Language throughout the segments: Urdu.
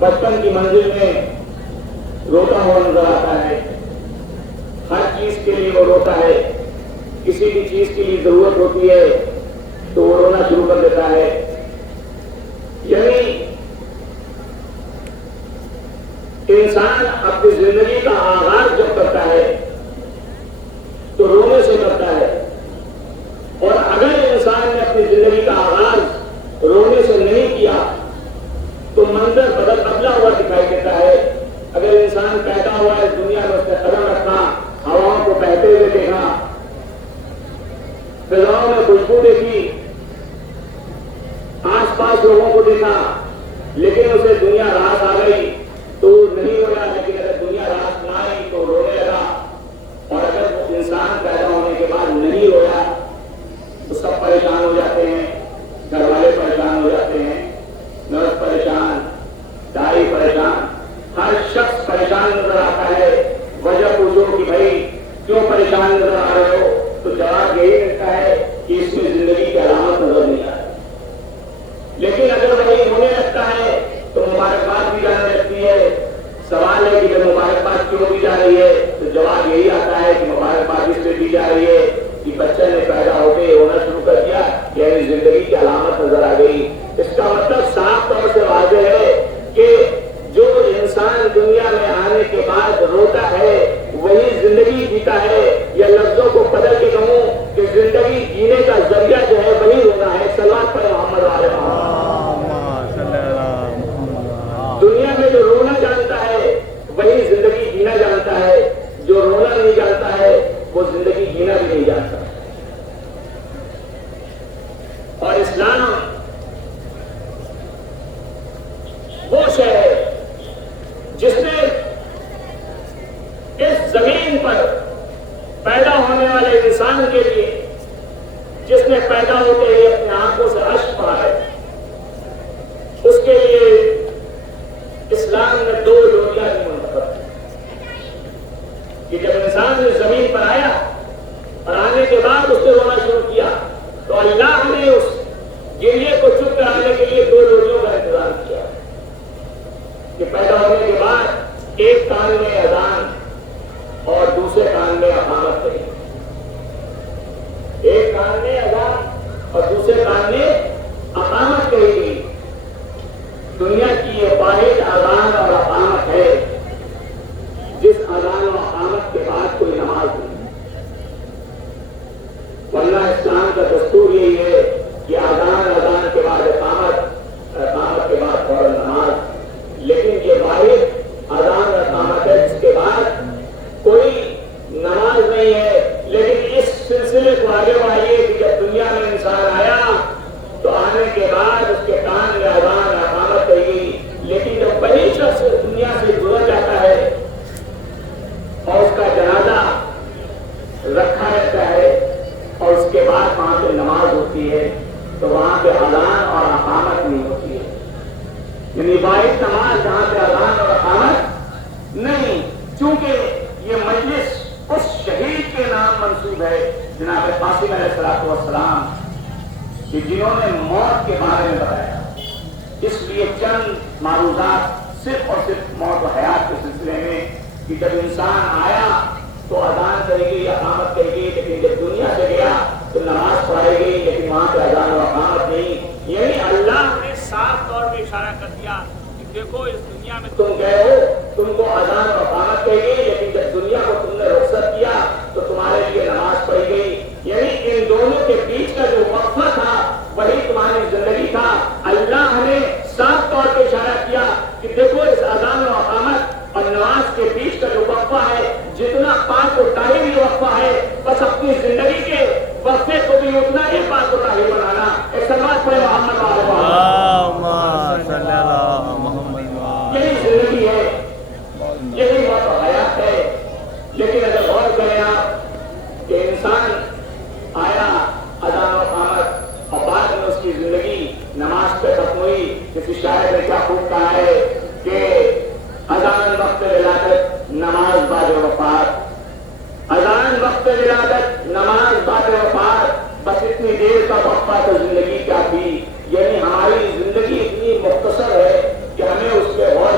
بچپن کی منزل میں روتا ہوا نظر آتا ہے. ہر چیز کے لیے وہ روتا ہے. کسی بھی چیز کے لیے ضرورت ہوتی ہے تو وہ رونا شروع کر دیتا ہے. یعنی انسان اپنی زندگی کا آغاز جب کرتا ہے تو رونے سے کرتا ہے. اور اگر انسان نے اپنی زندگی کا آغاز رونے سے نہیں کیا تو منظر بدلا ہوا دکھائی دیتا ہے. اگر انسان پیدا ہوا ہے دنیا میں، اس نے قدم رکھا، ہواؤں کو بہتے ہوئے دیکھا، فضاؤں میں خوشبو دیکھی، آس پاس لوگوں کو دیکھا، لیکن اسے دنیا راس آ گئی تو نہیں رویا. لیکن اگر دنیا راس نہ آئی تو رونے لگا. اور اگر وہ انسان پیدا ہونے کے بعد نہیں رویا تو سب پریشان ہو جاتے ہیں. گھر والے پریشان ہو جاتے ہیں، نرس پریشان، دائی پریشان، ہر شخص پریشان نظر آتا ہے. وجہ پوچھو کہ بھائی کیوں پریشان نظر آ رہے ہو تو جواب یہی ملتا ہے کہ اس میں زندگی کی علامت نظر نہیں آتی. لیکن اگر وہی رونے لگتا ہے تو مبارکباد بھی جانے لگتی ہے. سوال ہے کہ جب مبارکباد کیوں دی جا رہی ہے تو جواب یہی آتا ہے کہ مبارکباد اس لیے دی جا رہی ہے کہ بچے نے پیدا ہو کے ہونا شروع کر دیا، یعنی زندگی کی علامت نظر آ گئی. اس کا مطلب صاف طور سے واضح ہے کہ جو انسان دنیا میں آنے کے بعد روتا ہے وہی زندگی جیتا ہے. یا لفظوں کو بدل کے کہوں کہ زندگی جینے کا ذریعہ جو ہے وہی رونا ہے. صلوات پڑھیں محمد والے دنیا میں جو رونا جانتا ہے وہی زندگی جینا جانتا ہے. جو رونا نہیں جانتا ہے وہ زندگی جینا بھی نہیں جانتا. اور اسلام وہ شے ہے جس نے اس زمین پر پیدا ہونے والے انسان کے لیے، جس نے پیدا ہوتے ہی اپنے آنکھوں سے اشک پڑا ہے، اس کے لیے اسلام نے دو ڈولیاں بھی منتخب کی کہ جب انسان اس زمین پر آیا اور آنے کے بعد اس نے رونا شروع کیا تو اللہ نے اس گریے کو چپ کرانے کے لیے دو ڈولیوں کا انتظام کیا کہ پیدا ہونے کے بعد ایک کان میں اذان اور دوسرے کان میں اقامت کری. ایک کان میں اذان اور دوسرے کان میں اقامت کہی گئی. دنیا کی یہ واحد اذان اور اقامت ہے جس اذان و اقامت کے بعد کوئی نماز نہیں. ورنہ اسلام کا دستور یہی ہے کہ اذان کے بعد اقامت کے بعد فوراً نماز. لیکن یہ واحد اذان اور اقامت ہے جس کے بعد کوئی نماز نہیں ہے. لیکن اس سلسلے کو آگے بڑھائیے کہ جب دنیا میں انسان آیا تو آنے کے بعد اس کے کان میں اذان اقامت رہی. لیکن جب وہی شخص دنیا سے گزر جاتا ہے اور اس کا جنازہ رکھا رہتا ہے اور اس کے بعد وہاں پہ نماز ہوتی ہے تو وہاں پہ اذان اور اقامت نہیں ہوتی ہے. یعنی واحد نماز جہاں پہ اذان اور اقامت نہیں. چونکہ یہ مجلس اس شہید کے نام منسوب ہے جناب قاسم علیہ السلام کہ جنہوں نے موت کے بارے میں بتایا. اس لیے چند معروضات صرف اور صرف موت و حیات کے سلسلے میں کہ جب انسان آیا تو اذان کرے گی، اقامت کرے گی، لیکن جب دنیا سے گیا تو نماز پڑھائے گی لیکن وہاں پہ اذان و اقامت نہیں. یعنی اللہ نے صاف طور پہ اشارہ کر دیا کہ دیکھو اس دنیا میں تم گئے ہو، تم کو اذان و اقامت کہے گی، لیکن جب دنیا کو تم نے رخصت کیا تو تمہارے لیے نماز پڑھی گئی. یعنی ان دونوں کے بیچ کا جو وقفہ تھا وہی تمہاری زندگی تھا. اللہ نے صاف طور پہ اشارہ کیا کہ دیکھو اس اذان و اقامت اور نماز کے بیچ کا جو وقفہ ہے جتنا پاک و طاہر یہ وقفہ ہے بس اپنی زندگی کے وقفے کو بھی اتنا ہی پاک و طاہر بنانا. ایک سلوات پڑھے محمد یہی زندگی ہے، یہی موت و حیات ہے. لیکن اگر غور کریں آپ کہ انسان آیا اذان و اقامت اور بعد میں اس کی زندگی نماز پہ ختم ہوئی. کسی شاعر نے کیا خوب کہا ہے کہ اذان وقت ولادت نماز بعد وفات، اذان وقت ولادت نماز بعد وفات. بس اتنی دیر کا وقفہ تو زندگی کیا تھی. یعنی ہماری زندگی اتنی مختصر ہے کہ ہمیں اس پہ غور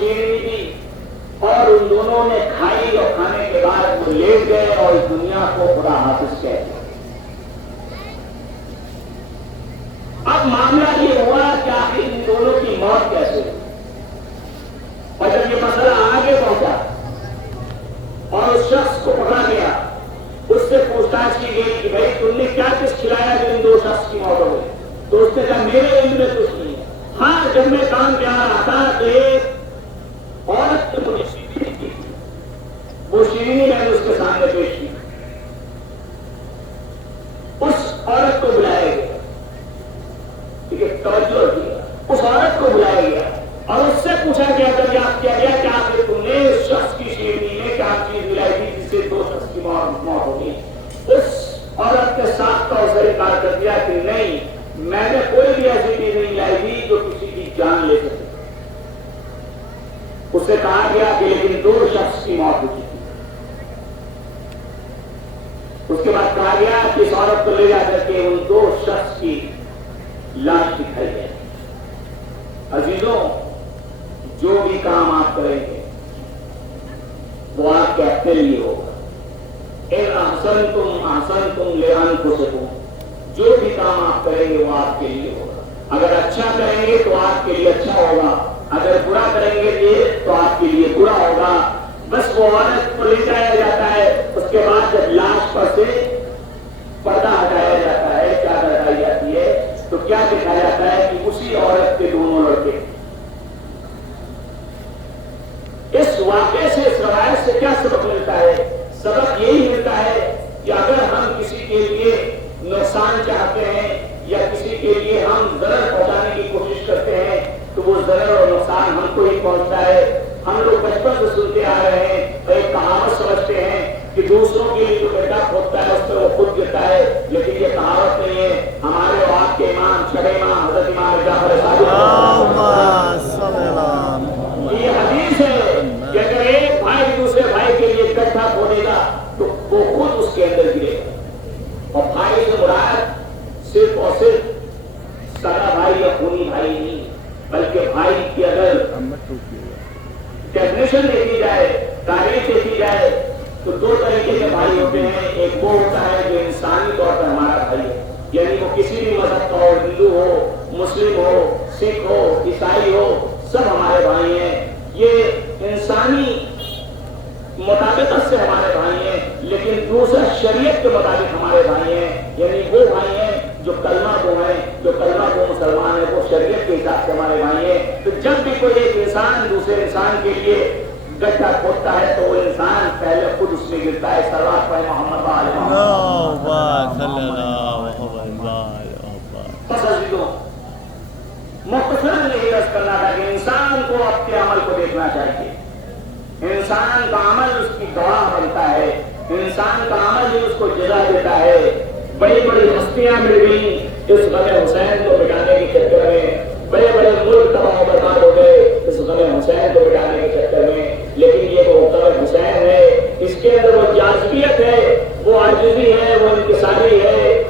شیرنی دی اور ان دونوں نے کھائی اور کھانے کے بعد وہ لیٹ گئے اور اس دنیا کو خدا حافظ کہہ دیا۔ اب معاملہ یہ ہوا کہ آخر ان دونوں کی موت کیسے ہوئی، اور جب یہ مسئلہ آگے پہنچا اور اس شخص کو پکڑا گیا، اس سے پوچھ تاچھ کی گئی کہ بھائی تم نے کیا کچھ کھلایا جو ان دو شخص کی موت ہو گئی؟ تو اس نے کہا میرے علم میں کچھ نہیں ہے، ہاں جب میں کام کیا رہا تھا تو ایک عورت نے مجھے شیرینی دی، وہ شیرینی میں نے اس کے سامنے پیش کی، اس عورت کو بلایا گیا، ٹھیک ہے، توجہ دیا، اس عورت کو بلایا گیا اور اس سے پوچھا گیا دریافت کیا گیا کیا کہ تم نے اس شخص کی شیرینی میں کیا چیز ملائی تھی جس سے دو شخص کی موت ہوگی؟ اس عورت کے ساتھ تو اسے انکار کر دیا کہ نہیں، میں نے کوئی بھی ایسی چیز نہیں لائی تھی جو کسی کی جان لے سکے۔ اس سے کہا گیا کہ لیکن دو شخص کی موت ہو چکی۔ اس کے بعد کہا گیا کہ اس عورت کو لے جا کر کے ان دو شخص کی لاش دکھائی جائے۔ عزیزوں، جو بھی کام آپ کریں گے وہ آپ کے اپنے لیے ہوگا۔ ان احسنتم احسنتم لانفسکم، جو بھی کام آپ کریں گے وہ آپ کے لیے ہوگا۔ اگر اچھا کریں گے تو آپ کے لیے اچھا ہوگا، اگر برا کریں گے تو آپ کے لیے برا ہوگا۔ بس وہ عورت کو لے جایا جاتا ہے، اس کے بعد جب لاش پر سے پردہ ہٹایا جاتا ہے، چادر ہٹائی جاتی ہے، تو کیا دیکھا جاتا ہے کہ اسی عورت کے دونوں لڑکے۔ اس واقعے سے، اس روایت سے کیا سبق ملتا ہے؟ سبق یہی ملتا ہے کہ اگر ہم کسی کے لیے نقصان چاہتے ہیں یا کسی کے لیے ہم ضرر پہنچانے کی کوشش کرتے ہیں تو وہ ضرر اور نقصان ہم کو ہی پہنچتا ہے۔ ہم لوگ بچپن سے سنتے آ رہے ہیں اور ایک کہاوت سمجھتے ہیں کہ دوسروں کے لیے جو بیٹا کھودتا ہے اس پہ وہ خود گرتا ہے، لیکن یہ کہاوت نہیں ہے۔ ہمارے اور آپ کے امام چھٹے امام حضرت امام جعفر صادق، یہ حدیث ہے کہ اگر ایک بھائی دوسرے بھائی کے لیے گڈھا کھودے گا تو وہ خود اس کے اندر گرے گا۔ اور بھائی سے مراد صرف اور صرف سگا بھائی یا خونی بھائی نہیں، بلکہ بھائی کی اگر ڈیفینیشن دیکھی جائے، تعریف دیکھی جائے تو دو طریقے کے بھائی ہوتے ہیں۔ ایک وہ ہوتا ہے جو انسانی طور پر ہمارا بھائی ہے، یعنی وہ کسی بھی مذہب کا ہو، ہندو ہو، مسلم ہو، سکھ ہو، عیسائی ہو، سب ہمارے بھائی ہیں۔ یہ انسانی مطابقت سے ہمارے بھائی ہیں، لیکن دوسرا شریعت کے مطابق ہمارے بھائی ہیں، یعنی وہ بھائی ہیں جو کلمہ کو ہیں، جو کلمہ کو مسلمان ہیں، وہ شریعت کے حساب سے ہمارے بھائی ہیں۔ تو جب بھی کوئی ایک انسان دوسرے انسان کے لیے گڈھا کھودتا ہے تو وہ انسان پہلے خود اس میں گرتا ہے۔ صلوات پڑھیں محمد علیہ مختصراً یہی عرض کرنا تھا کہ انسان کو اپنے عمل کو دیکھنا چاہیے۔ انسان کا عمل اس کی گواہ بنتا ہے، انسان کا عمل ہی اس کو جزا دیتا ہے۔ بڑی بڑی ہستیاں مل گئی اس غم حسین کو مٹانے کے چکر میں، بڑے بڑے ملک تباہ و برباد ہو گئے اس غم حسین کو مٹانے کے چکر میں، لیکن یہ وہ غم حسین ہے، اس کے اندر وہ جاذبیت ہے، وہ عاجزی ہے، وہ انکساری ہے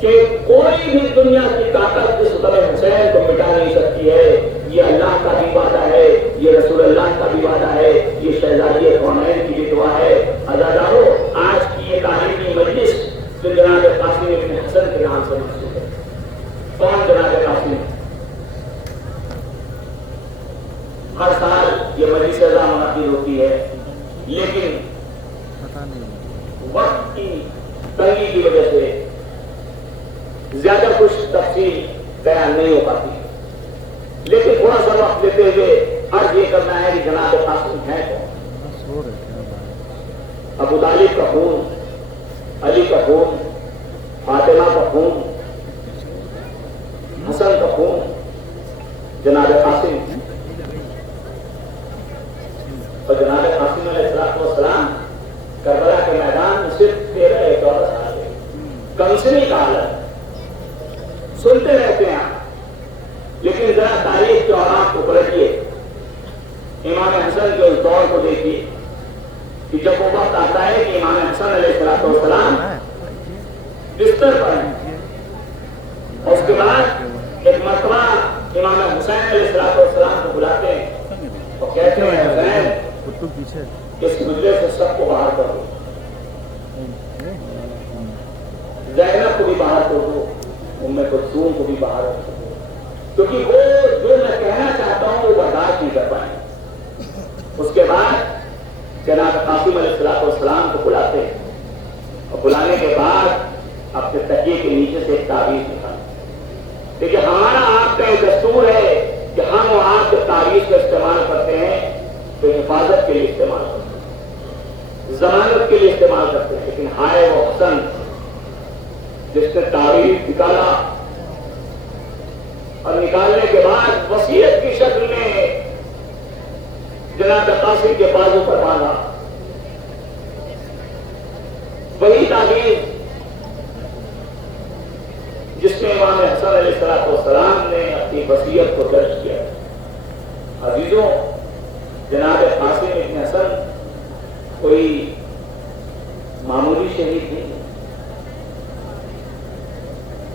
کہ کوئی بھی دنیا کی طاقت اس غم حسین کو مٹا نہیں سکتی ہے۔ یہ اللہ کا بھی وعدہ ہے، یہ رسول اللہ کا بھی وعدہ ہے، یہ شہزادی کونین کی بھی دعا ہے۔ عزیزانو، آج کی یہ تاریخی مجلس جو جناب قاسم بن حسن کے نام سے مشہور ہے۔ کون جناب قاسم؟ ہر سال یہ مجلس رضا منعقد ہوتی ہے، لیکن وقت کی تنگی کی وجہ سے زیادہ کچھ تفصیل بیان نہیں ہو پاتی، لیکن تھوڑا سا وقت دیتے ہوئے عرض یہ کرنا ہے کہ جناب قاسم ہے کون؟ ابو طالب کا خون، علی کا خون، فاطمہ کا خون، حسن کا خون، جناب قاسم۔ اور جناب قاسم علیہ السلام کربلا کے میدان میں صرف 13 سال ہے، کمسنی کا حالت سنتے رہتے ہیں، لیکن ذرا تاریخ کے اوراق کو پلٹیے، امام حسن کے اس دور کو دیکھیے کہ جب وہ وقت آتا ہے کہ امام حسن علیہ السلام بستر پر ہیں، اور اس کے بعد ایک مرتبہ امام حسین علیہ السلام کو بلاتے ہیں اور کہتے ہیں حسین اس حجرے سے سب کو باہر کر دو، زینب کو بھی باہر کر دو، ام کلثوم کو بھی باہر کر دو، کیونکہ وہ جو میں کہنا چاہتا ہوں وہ برداشت نہیں کر پائیں۔ اس کے بعد جناب قاسم علیہ السلام کو بلاتے ہیں اور بلانے کے بعد اپنے تکیے کے نیچے سے ایک تعویذ نکالتے۔ دیکھیے ہمارا آپ کا ایک دستور ہے کہ ہم اور آپ کے تعویذ کا استعمال کرتے ہیں تو حفاظت کے لیے استعمال کرتے ہیں، ضمانت کے لیے استعمال کرتے ہیں، لیکن ہائے وہ حسن جس نے تعویذ نکالا اور نکالنے کے بعد وصیت کی شکل میں جناب قاسم کے بازو پر باندھا، وہی تعویذ جس میں امام حسن علیہ السلام نے اپنی وصیت کو درج کیا۔ عزیزوں، جناب قاسم ابن حسن کوئی معمولی شہید نہیں،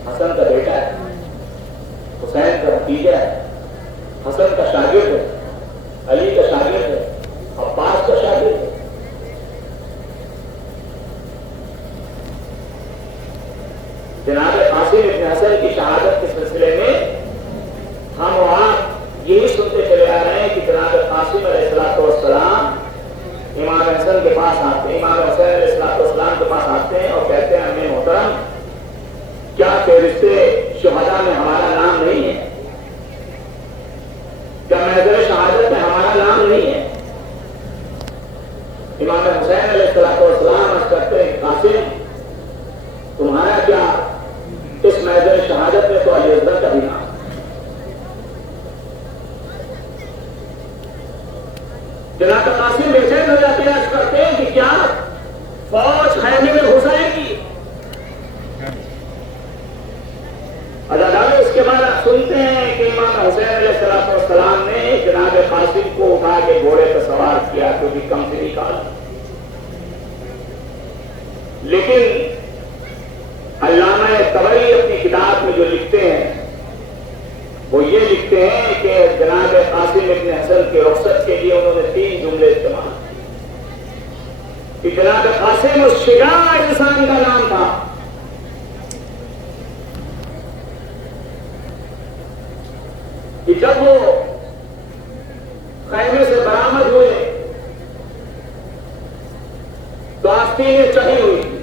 حسن کا بیٹا ہے، حسین کا بھتیجا ہے، حسن کا شاگرد ہے، علی کا شاگرد ہے، عباس کا شاگرد ہے۔ جناب قاسم ابن حسن کی شہادت کے سلسلے میں ہم اور آپ یہی سنتے چلے آ رہے ہیں کہ جناب قاسم علیہ السلام امام حسن کے پاس آتے ہیں، امام حسین علیہ السلام کے پاس آتے ہیں اور کہتے ہیں امیر محترم کیا فہرست شہداء میں ہمارا نام نہیں ہے؟ کیا محضر شہادت میں ہمارا نام نہیں ہے؟ امام حسین علیہ السلام عرض کرتے ہیں قاسم تمہارا کیا اس محضر شہادت میں تو علی اصغر کا بھی نام۔ جناب قاسم بے چین ہو جاتے ہیں، عرض کرتے ہیں کہ کیا فوج خیمے میں گھس آئے گی؟ اس کے بعد آپ سنتے ہیں کہ امام حسین علیہ السلام نے جناب قاسم کو اٹھا کے گھوڑے پر سوار کیا کیونکہ کم سے نکالا، لیکن علامہ طبری اپنی کتاب میں جو لکھتے ہیں وہ یہ لکھتے ہیں کہ جناب قاسم ابن حسن کے رخصت کے لیے انہوں نے 3 جملے استعمال کہ جناب قاسم اس شجاع انسان کا نام تھا کہ جب وہ خیمے سے برآمد ہوئے تو آستینیں چڑھی ہوئی تھی،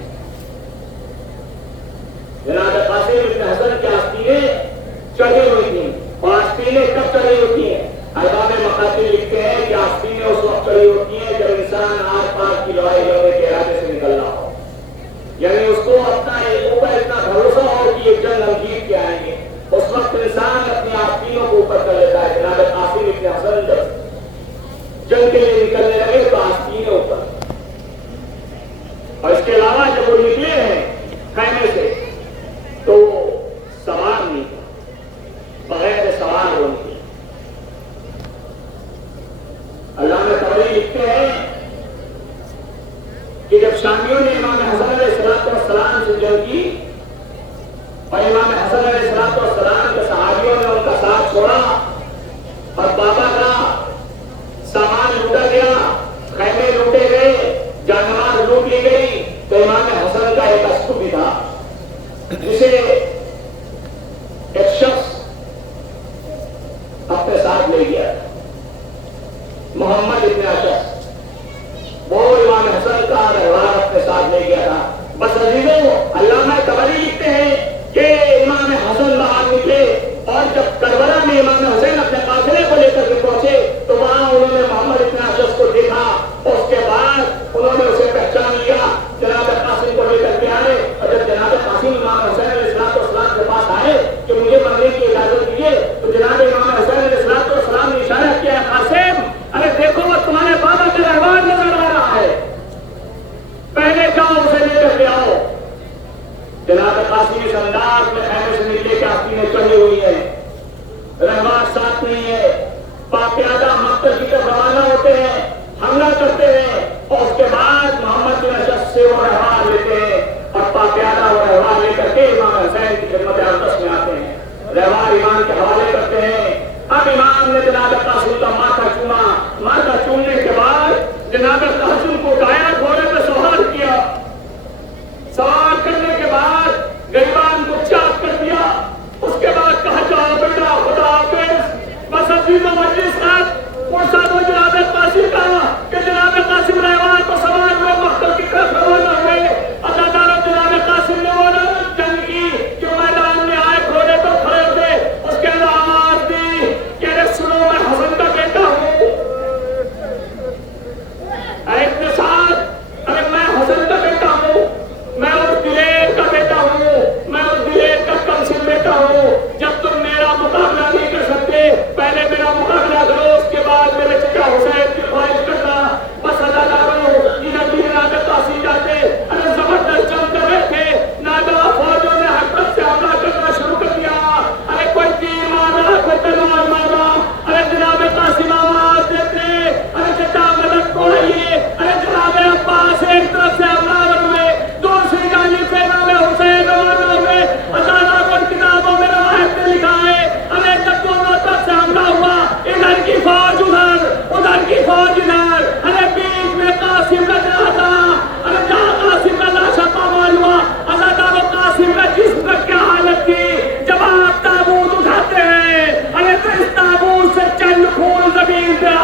جناب قاسم ابن حسن کی آستینیں چڑھی ہوئی تھیں، اور آستینیں کب چڑھی ہوتی ہیں؟ ارباب مقاصد لکھتے ہیں کہ آستینیں اس وقت چڑھی ہوتی ہیں جب انسان آس پاس کی لڑائی لڑنے کے ارادے سے نکلنا ہو، یعنی اس کو اپنا اوپر اتنا بھروسہ ہو کہ یہ جنگ ہم جیت کے آئیں گے، اس وقت انسان اپنی آستینوں کو اوپر کر لیتا ہے۔ جناب قاسم ابن حسن جب جنگ کے لیے نکلنے لگے تو آستینیں اوپر، اور اس کے علاوہ جب وہ نکلے ہیں خیمے سے تو سوار نہیں تھا، بغیر سوار وہ نکلے۔ علامہ طبری لکھتے ہیں کہ جب شامیوں نے امام حسن علیہ السلام سے جنگ کی اور امام حسن علیہ السلام کے صحابیوں نے ان کا ساتھ چھوڑا اور بابا کا سامان لوٹا گیا، خیمے لوٹے گئے، جانماز لوٹ لی گئی، تو امام حسن کا ایک اسکو بھی تھا جسے ایک شخص اپنے ساتھ لے گیا، محمد ابن اشعث، وہ امام حسن کا رہوار اپنے ساتھ لے گیا تھا۔ بس عزیزوں، علامہ طبری لکھتے ہیں کہ امام حسن باہر نکلے اور جب کربلا میں امام حسین اپنے قافلے کو لے کر کے پہنچے تو وہاں انہوں نے محمد ابن اشعث کو دیکھا، اس کے بعد انہوں نے اسے پہچان لیا، جناب قاسم کو لے کر کے آئے، اور جب جناب قاسم امام حسین علیہ السلام کے پاس آئے کہ مجھے مرنے کی اجازت دیجیے، تو جناب امام حسین علیہ السلام نے اشارہ کیا، قاسم ارے دیکھو وہ تمہارے بابا کا رہوار نظر آ رہا ہے، پہلے جاؤ اسے لے کر کے آؤ۔ جناب قاسم اس انداز میں خیمے سے نکلے کہ آستینیں چڑھی ہوئی ہیں، رہوار ساتھ نہیں ہے، باقاعدہ